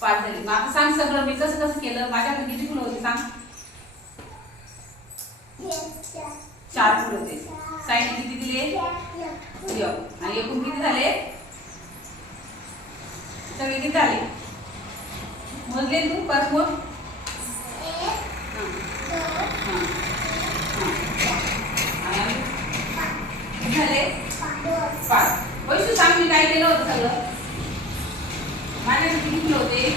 पाठ झाली. मग आता सांग सगळं. मी कसं कसं केलं. माझ्याकडे किती फुलं होते सांग? चार फुलं होते. साईड किती दिले? आणि एकूण किती झाले? सगळे किती झाले? मोजले तू? पाच मोठ झाले? पाच. पैसे सांग मी काय केलं होतं सगळं. माझ्याकडे किती होते?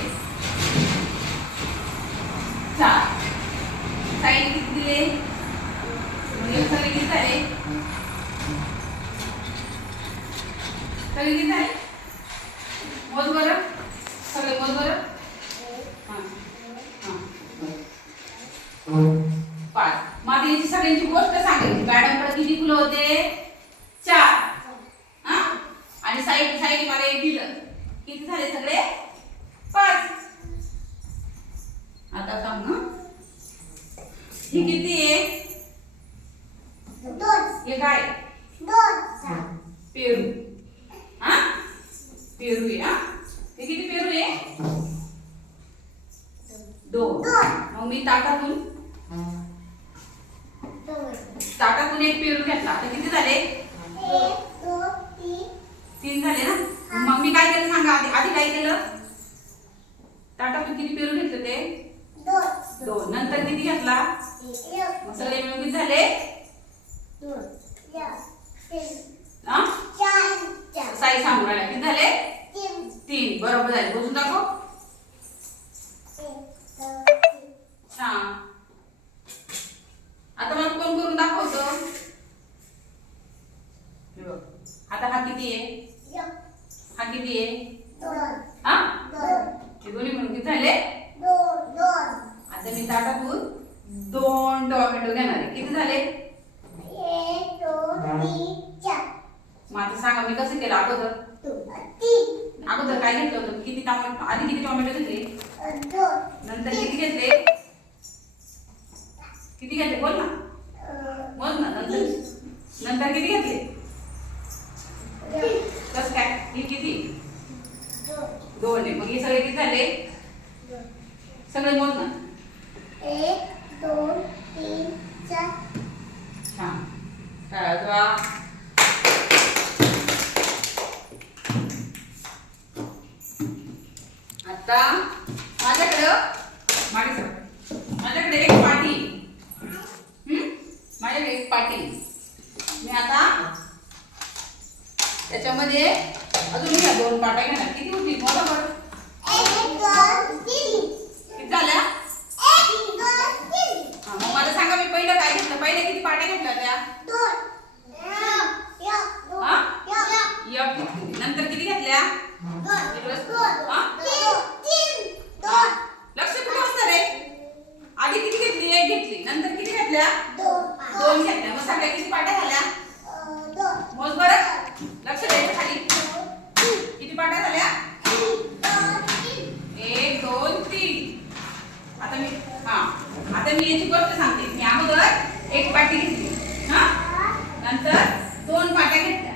चार. साईड किती दिले? म्हणजे सगळे किती झाले? सगळे किती झाले? मोज बरं? सगळे मोज बरं? हां. पाच. सगळ्यांची गोष्ट सांगायची मॅडमकडे किती फुलं होते चार हा आणि साईड साईड मला एक दिलं किती झाले सगळे पाच आता थांब ना ही किती आहे काय? पेरू. हा? पेरू आहे हा? हे किती पेरू आहे? दोन. मग मी ताटातून ताटातून एक पेरू घेतला. आता किती झाले? तीन झाले ना? मग मी काय केलं सांगा आधी? आधी काय केलं? ताटातून किती पेरू घेतले ते? दोन. नंतर किती घेतला? मग सगळे मिळून किती झाले हा साई सांगू राहिला किती झाले तीन बरोबर झाले बसून दाखव हा. आता मला कोण करून दाखवतो. आता हा किती आहे? हा किती आहे? हा? हे दोन्ही म्हणून किती झाले? आता मी ताटातून दोन टोमॅटो घेणार आहे. किती झाले? मग आता सांगा मी कसं केलं अगोदर? अगोदर काय घेतलं होतं? किती टोमॅटो आधी किती टोमॅटो घेतले? कसं काय? हे किती? दोन आहे. मग हे सगळे किती झाले? सगळे मोज ना. एक दोन तीन चार. छान. टाळा आता माझ्याकडं सर माझ्याकडे एक पाटी? माझ्याकडे एक पाटी मी आता त्याच्यामध्ये अजून घ्या दोन पाट्या घेणार. किती होतील मला बरं. किती झाल्या? मग मला सांगा मी पहिलं काय घेतलं? पहिले किती पाट्या घेतल्या त्या नंतर किती घेतल्या? लक्ष कुठे असतं रे? आधी किती घेतली? एक घेतली. नंतर किती घेतल्या? दोन घेतल्या. मग सगळ्या किती पाट्या झाल्या? मग मोज बरं. लक्ष द्यायचं खाली. किती पाट्या झाल्या? एक दोन तीन. आता मी हा. आता मी याची गोष्ट सांगते. मी अगोदर एक पाटी घेतली. हा? नंतर दोन पाट्या घेतल्या.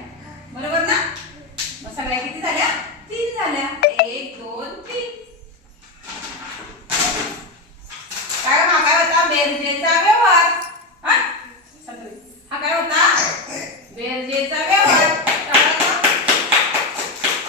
बरोबर ना? मग सगळ्या किती झाल्या? तीन झाल्या.